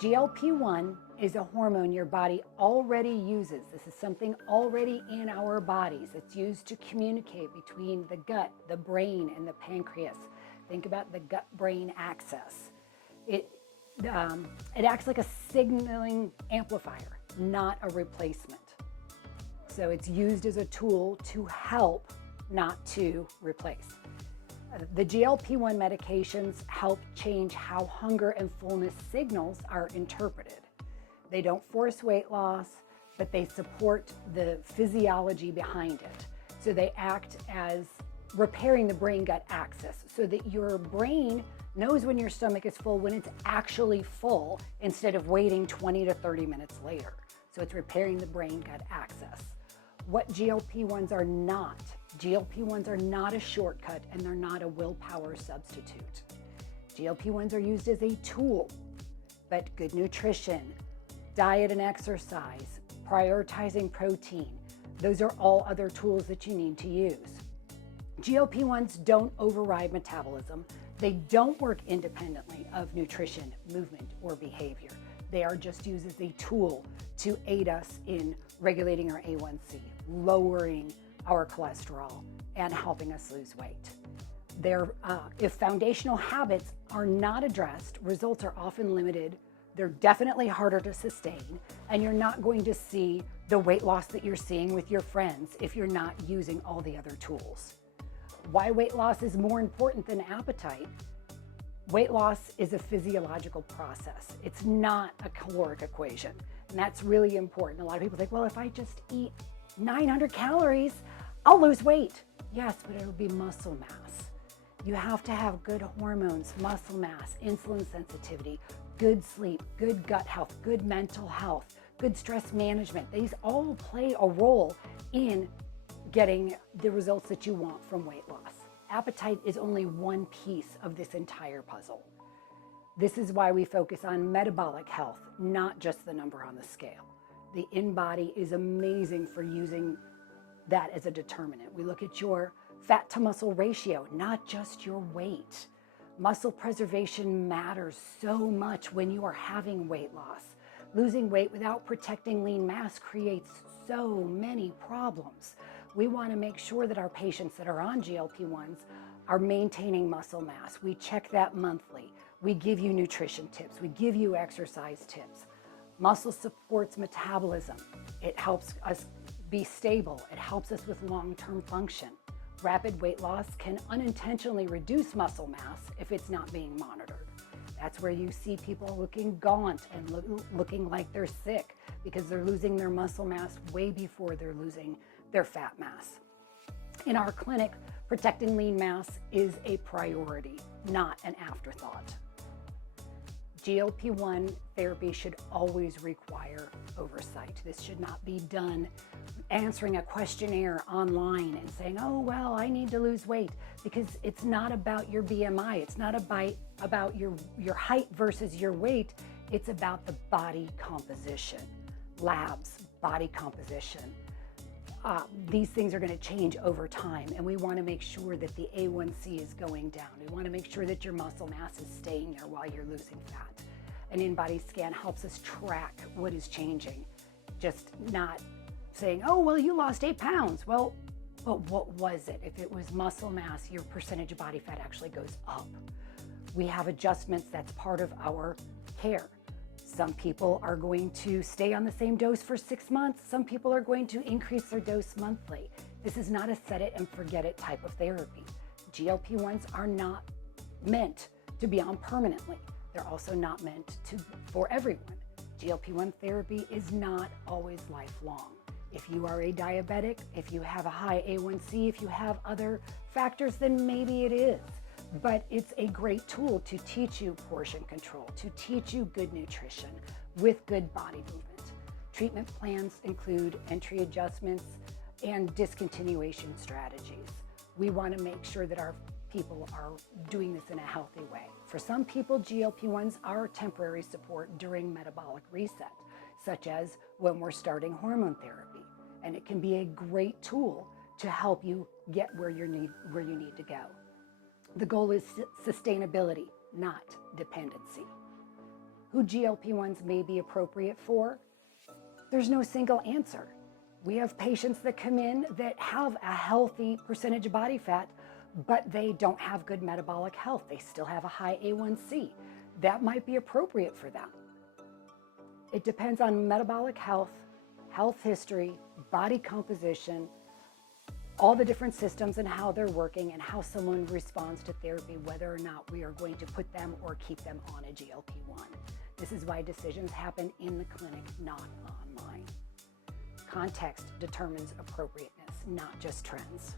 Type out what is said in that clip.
GLP-1 is a hormone your body already uses. This is something already in our bodies. It's used to communicate between the gut, the brain, and the pancreas. Think about the gut-brain axis. It acts like a signaling amplifier, not a replacement. So it's used as a tool to help, not to replace. The GLP-1 medications help change how hunger and fullness signals are interpreted. They don't force weight loss, but they support the physiology behind it. So they act as repairing the brain-gut axis so that your brain knows when your stomach is full, when it's actually full, instead of waiting 20 to 30 minutes later. So it's repairing the brain-gut axis. What GLP-1s are not. GLP-1s are not a shortcut, and they're not a willpower substitute. GLP-1s are used as a tool, but good nutrition, diet and exercise, prioritizing protein, those are all other tools that you need to use. GLP-1s don't override metabolism. They don't work independently of nutrition, movement, or behavior. They are just used as a tool to aid us in regulating our A1C, lowering our cholesterol, and helping us lose weight. If foundational habits are not addressed, results are often limited. They're definitely harder to sustain, and you're not going to see the weight loss that you're seeing with your friends if you're not using all the other tools. Why weight loss is more important than appetite? Weight loss is a physiological process. It's not a caloric equation, and that's really important. A lot of people think, well, if I just eat 900 calories, I'll lose weight. Yes, but it'll be muscle mass. You have to have good hormones, muscle mass, insulin sensitivity, good sleep, good gut health, good mental health, good stress management. These all play a role in getting the results that you want from weight loss. Appetite is only one piece of this entire puzzle. This is why we focus on metabolic health, not just the number on the scale. The in-body is amazing for using that as a determinant. We look at your fat to muscle ratio, not just your weight. Muscle preservation matters so much when you are having weight loss. Losing weight without protecting lean mass creates so many problems. We want to make sure that our patients that are on GLP-1s are maintaining muscle mass. We check that monthly. We give you nutrition tips. We give you exercise tips. Muscle supports metabolism. It helps us be stable. It helps us with long-term function. Rapid weight loss can unintentionally reduce muscle mass if it's not being monitored. That's where you see people looking gaunt and looking like they're sick because they're losing their muscle mass way before they're losing their fat mass. In our clinic, protecting lean mass is a priority, not an afterthought. GLP-1 therapy should always require oversight. This should not be done answering a questionnaire online and saying, oh, well, I need to lose weight, because it's not about your BMI. It's not about your height versus your weight. It's about the body composition, labs, body composition. These things are going to change over time, and we want to make sure that the A1C is going down. We want to make sure that your muscle mass is staying there while you're losing fat. An in-body scan helps us track what is changing, just not saying, oh, well, you lost 8 pounds. Well, but what was it? If it was muscle mass, your percentage of body fat actually goes up. We have adjustments. That's part of our care. Some people are going to stay on the same dose for 6 months. Some people are going to increase their dose monthly. This is not a set it and forget it type of therapy. GLP-1s are not meant to be on permanently. They're also not meant for everyone. GLP-1 therapy is not always lifelong. If you are a diabetic, if you have a high A1C, if you have other factors, then maybe it is. But it's a great tool to teach you portion control, to teach you good nutrition with good body movement. Treatment plans include entry adjustments and discontinuation strategies. We want to make sure that our people are doing this in a healthy way. For some people, GLP-1s are temporary support during metabolic reset, such as when we're starting hormone therapy. And it can be a great tool to help you get where you need to go. The goal is sustainability, not dependency. who GLP-1s may be appropriate for? There's no single answer. We have patients that come in that have a healthy percentage of body fat, but they don't have good metabolic health. They still have a high A1C. That might be appropriate for them. It depends on metabolic health, health history, body composition, all the different systems and how they're working and how someone responds to therapy, whether or not we are going to put them or keep them on a GLP-1. This is why decisions happen in the clinic, not online. Context determines appropriateness, not just trends.